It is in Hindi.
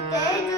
the day